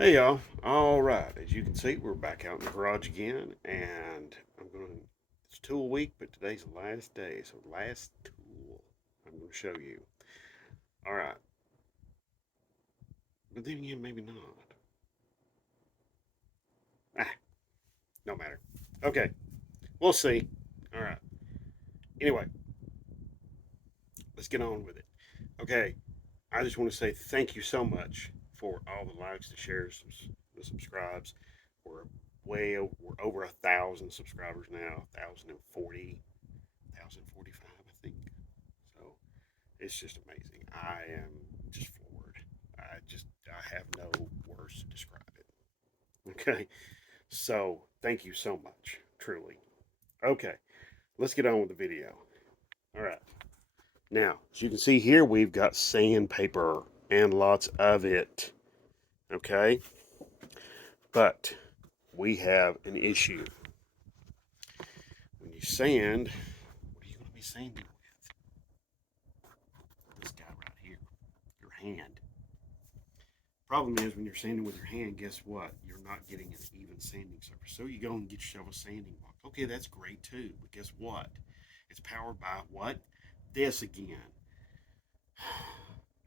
Hey y'all. All right. As you can see, we're back out in the garage again, and it's tool week, but today's the last day. So, last tool I'm going to show you. All right. But then again, maybe not. Ah, no matter. Okay. We'll see. All right. Anyway, let's get on with it. Okay. I just want to say thank you so much for all the likes, the shares, the subscribes. We're we're over 1,000 subscribers now, 1,045, I think. So it's just amazing. I am just floored. I have no words to describe it. Okay, so thank you so much, truly. Okay, let's get on with the video. All right, now as you can see here, we've got sandpaper and lots of it. Okay, but we have an issue. When you sand, what are you going to be sanding with? This guy right here, your hand. Problem is, when you're sanding with your hand, guess what? You're not getting an even sanding surface. So you go and get yourself a sanding block. Okay, that's great too. But guess what? It's powered by what? This again.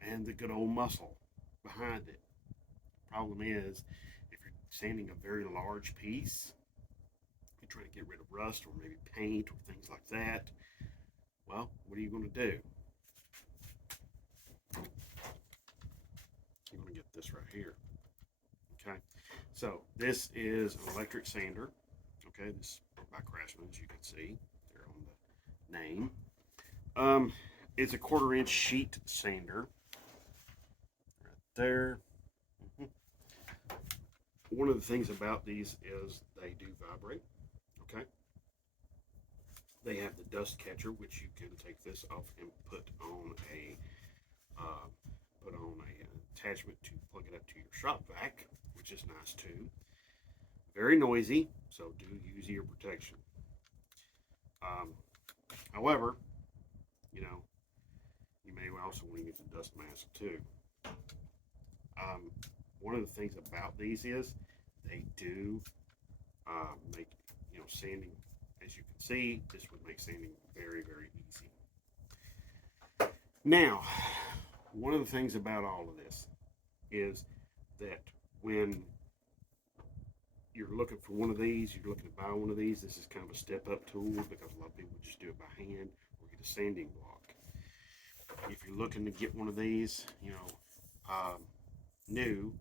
And the good old muscle behind it. Problem is, if you're sanding a very large piece, you're trying to get rid of rust or maybe paint or things like that. Well, what are you going to do? You're going to get this right here. Okay, so this is an electric sander. Okay, this is by Craftsman, as you can see there on the name. It's a 1/4 inch sheet sander right there. Mhm. One of the things about these is they do vibrate. Okay, they have the dust catcher, which you can take this off and uh, put on a attachment to plug it up to your shop vac, which is nice too. Very noisy, so do use ear protection. Um, However, you know, you may also want to use a dust mask too. Um, One of the things about these is they do make sanding. As you can see, this would make sanding very very easy. Now, one of the things about all of this is that when you're looking for one of these, you're looking to buy one of these, this is kind of a step up tool because a lot of people just do it by hand or get a sanding block. If you're looking to get one of these, new,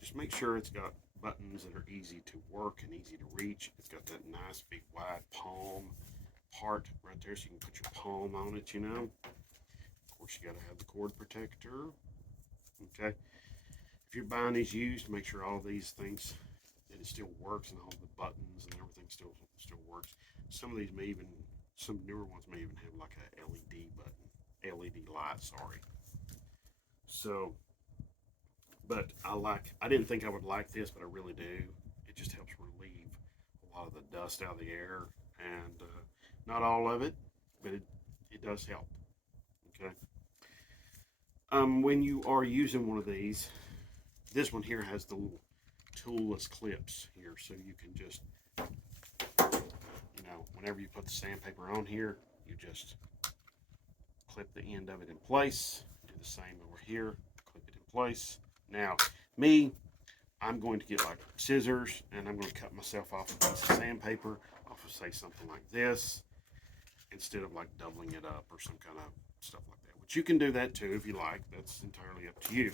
just make sure it's got buttons that are easy to work and easy to reach. It's got that nice big wide palm part right there so you can put your palm on it, Of course, you got to have the cord protector. Okay. If you're buying these used, make sure all these things that it still works and all the buttons and everything still works. Some newer ones may even have like a LED button, LED light. Sorry. So, but I didn't think I would like this, but I really do. It just helps relieve a lot of the dust out of the air, and not all of it, but it does help. Okay. When you are using one of these, this one here has the little toolless clips here, so you can just, whenever you put the sandpaper on here, you just clip the end of it in place. Do the same over here, clip it in place. Now, I'm going to get like scissors, and I'm going to cut myself off a piece of sandpaper off of, say, something like this, instead of like doubling it up or some kind of stuff like that. Which you can do that too if you like. That's entirely up to you.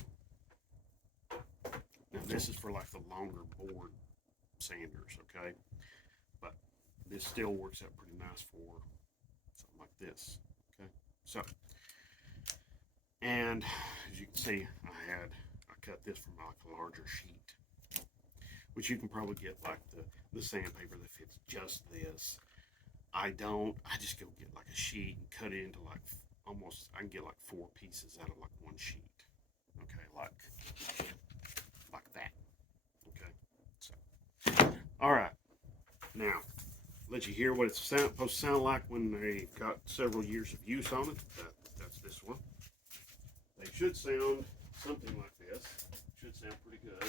Now, this is for like the longer board sanders, okay? But this still works out pretty nice for something like this, okay? So, and as you can see, I cut this from like a larger sheet, which you can probably get like the sandpaper that fits just this. I just go get like a sheet and cut it into like I can get like 4 pieces out of like one sheet. Okay, like that. Okay, so all right, now let you hear what it's supposed to sound like when they got several years of use on it. That's this one. They should sound something like this. Should sound pretty good.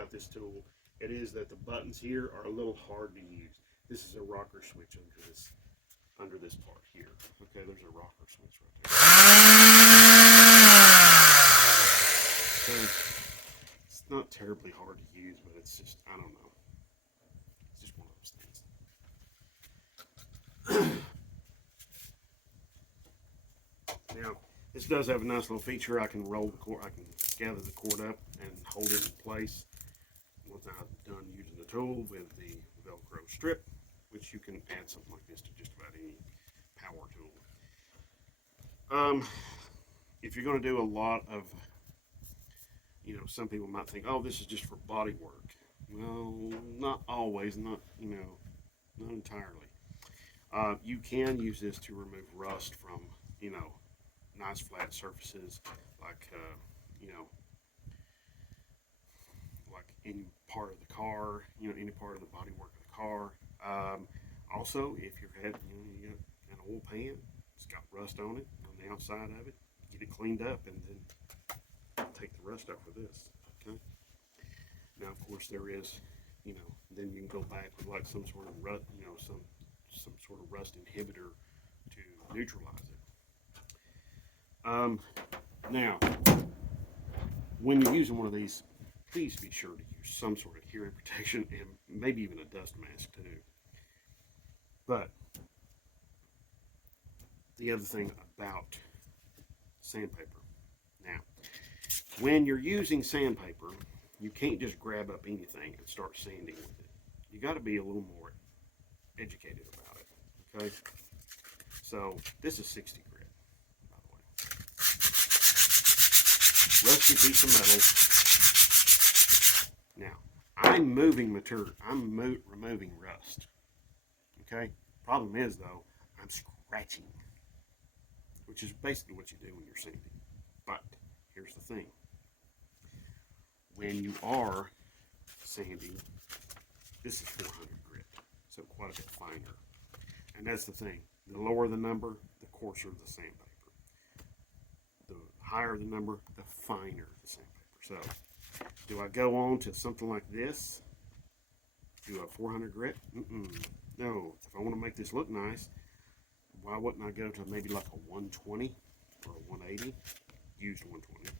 about this tool, it is that the buttons here are a little hard to use. This is a rocker switch under this part here. Okay, there's a rocker switch right there. So it's not terribly hard to use, but it's just, I don't know. It's just one of those things. Now, this does have a nice little feature. I can roll the cord, I can gather the cord up and hold it in place once I've done using the tool with the Velcro strip, which you can add something like this to just about any power tool. If you're going to do a lot of, you know, some people might think, oh, this is just for body work. Well, not always, not entirely. You can use this to remove rust from, you know, nice flat surfaces, like, you know, like any part of the car, you know, any part of the bodywork of the car. Also, if you got an oil pan, it's got rust on it, on the outside of it, get it cleaned up and then take the rust off with this, okay? Now, of course, there is, you know, then you can go back with like some sort of rust, you know, some sort of rust inhibitor to neutralize it. Now, when you're using one of these, please be sure to use some sort of hearing protection and maybe even a dust mask too. But the other thing about sandpaper. Now, when you're using sandpaper, you can't just grab up anything and start sanding with it. You got to be a little more educated about it, okay? So, this is 60 grit, by the way. Rusty piece of metal. Now, I'm moving material. I'm removing rust, okay? Problem is, though, I'm scratching, which is basically what you do when you're sanding. But here's the thing. When you are sanding, this is 400 grit, so quite a bit finer. And that's the thing. The lower the number, the coarser the sandpaper. The higher the number, the finer the sandpaper. So, do I go on to something like this? Do a 400 grit? No. If I want to make this look nice, why wouldn't I go to maybe like a 120 or a 180? Used 120.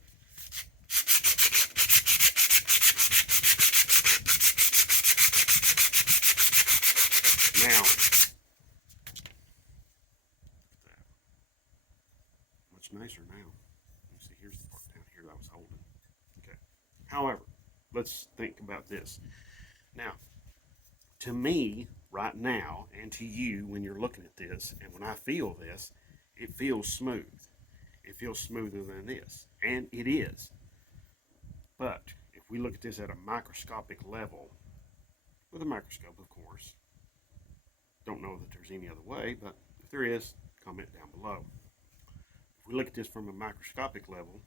Now, much nicer now. Let me see, here's the part down here that I was holding. Okay. However, let's think about this. Now, to me, right now, and to you when you're looking at this, and when I feel this, it feels smooth. It feels smoother than this, and it is. But if we look at this at a microscopic level, with a microscope, of course, don't know that there's any other way, but if there is, comment down below. If we look at this from a microscopic level,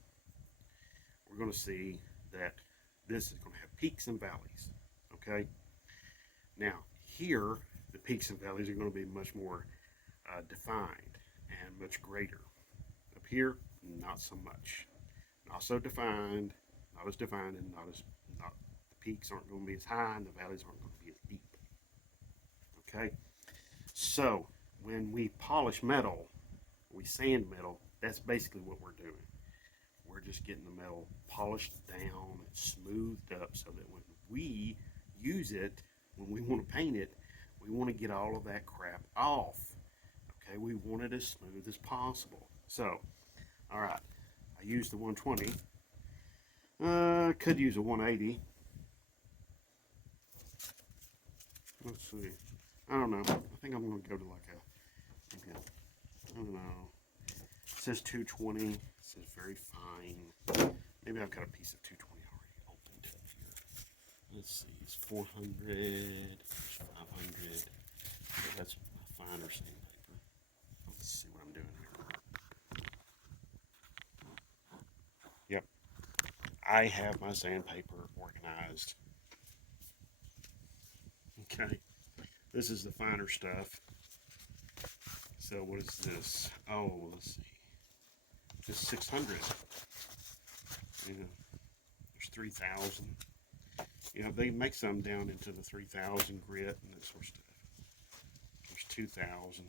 we're going to see that this is going to have peaks and valleys, okay? Now, here, the peaks and valleys are going to be much more defined and much greater. Up here, not so much. Not so defined, not as defined, and the peaks aren't going to be as high, and the valleys aren't going to be as deep. Okay? So, when we polish metal, we sand metal, that's basically what we're doing. We're just getting the metal polished down and smoothed up so that when we use it, when we want to paint it, we want to get all of that crap off. Okay, we want it as smooth as possible. So, alright, I used the 120. Could use a 180. Let's see. I don't know. I think I'm going to go to like a, I don't know. It says 220. It says very fine. Maybe I've got a piece of 220 already opened up here. Let's see. It's 400, 500. That's finer sandpaper. Let's see what I'm doing here. Yep. I have my sandpaper organized. Okay. This is the finer stuff. So what is this? Oh, let's see. This is 600. Yeah. There's 3,000. You know, they make some down into the 3,000 grit and that sort of stuff. There's 2,000,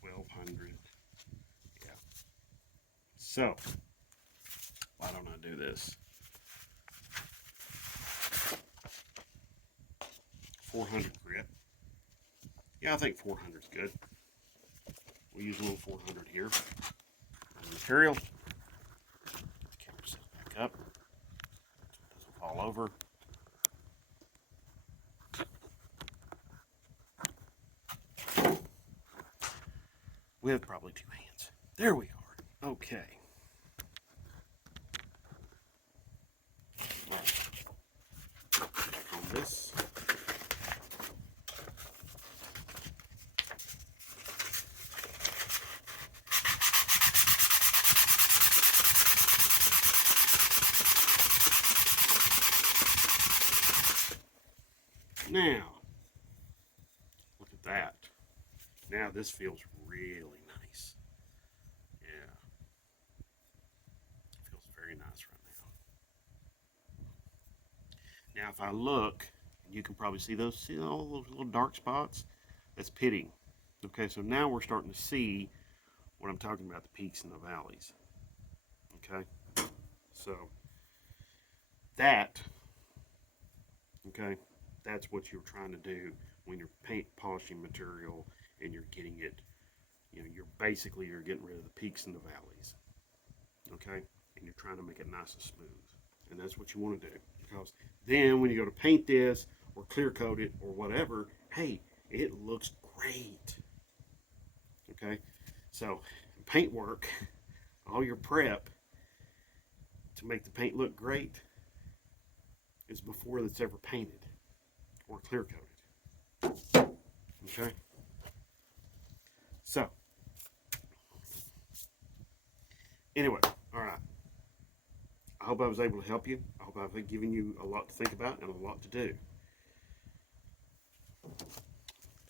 1,200. Yeah. So, why don't I do this? 400 grit. Yeah, I think 400 is good. We'll use a little 400 here. And material. Get the camera set back up so it doesn't fall over. We have probably 2 hands. There we are. Okay. All right. Back on this. Now, look at that. Now this feels really nice. Yeah. It feels very nice right now. Now if I look, you can probably see all those little dark spots? That's pitting. Okay, so now we're starting to see what I'm talking about, the peaks and the valleys. Okay, so that, okay, that's what you're trying to do when you're paint polishing material and you're getting it, you know, you're getting rid of the peaks and the valleys. Okay, and you're trying to make it nice and smooth. And that's what you want to do, because then when you go to paint this or clear coat it or whatever, hey, it looks great. Okay, so paint work, all your prep to make the paint look great is before it's ever painted or clear coated. Okay, so anyway, all right, I hope I was able to help you. I hope I've given you a lot to think about and a lot to do.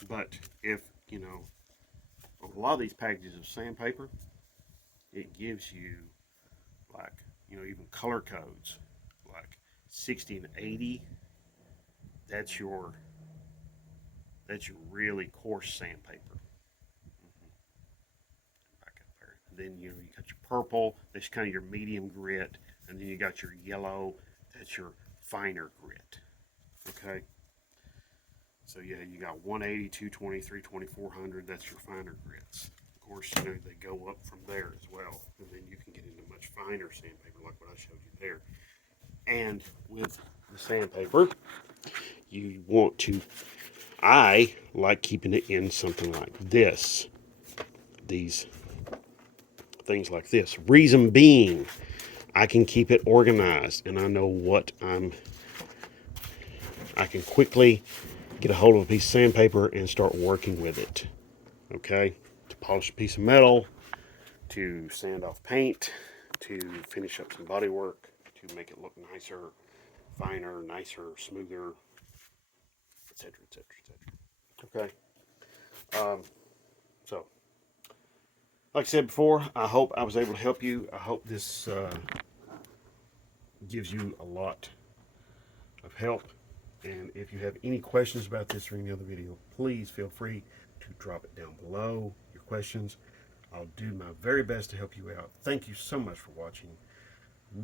But if, you know, a lot of these packages of sandpaper, it gives you, like, you know, even color codes, like 60 and 80. That's your really coarse sandpaper. Back up there. And then, you know, you got your purple, that's kind of your medium grit, and then you got your yellow, that's your finer grit. Okay. So yeah, you got 180, 220, 320, 400. That's your finer grits. Of course, you know, they go up from there as well, and then you can get into much finer sandpaper like what I showed you there. And with the sandpaper, you want to, I like keeping it in something like this. These things like this. Reason being, I can keep it organized, and I know what I can quickly get a hold of a piece of sandpaper and start working with it. Okay, to polish a piece of metal, to sand off paint, to finish up some body work, to make it look nicer, finer, nicer, smoother, etc., etc., etc. Okay. So, like I said before, I hope I was able to help you. I hope this gives you a lot of help. And if you have any questions about this or any other video, please feel free to drop it down below, your questions. I'll do my very best to help you out. Thank you so much for watching.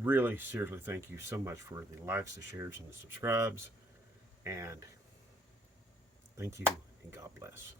Really, seriously, thank you so much for the likes, the shares, and the subscribes. And thank you, and God bless.